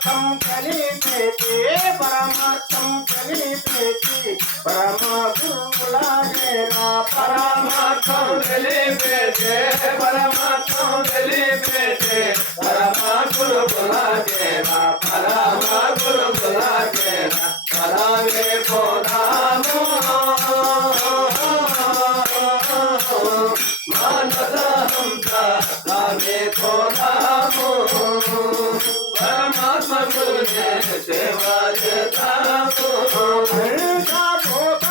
పరమార్థం కలిపేటి పరమార్థం కలిపేటి చేద్దాము పదాలే పోదము వేలా పరమార్థం కలిపేటి పరమార్థం కలిపేటి పరమ గురువులాగేరా పరమాత్మం పో. పరమాత్మ గురునే సేవా చేతాము ఇంకా పోత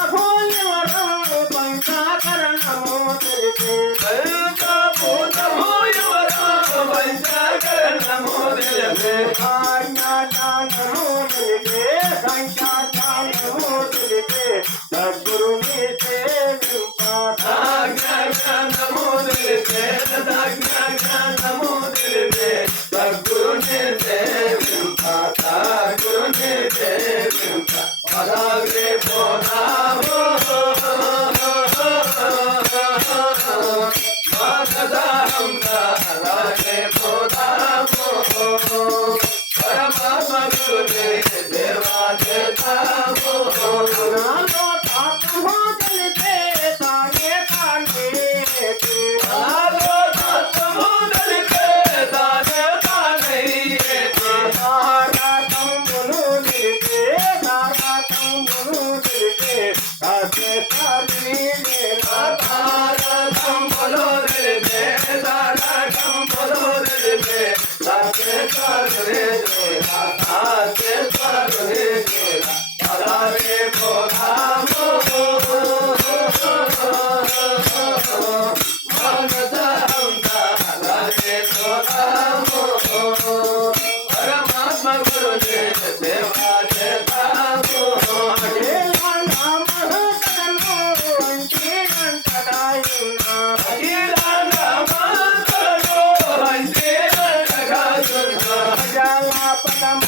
देव देव हरा गे बोला हो Ah, ah, ah, ah, ah,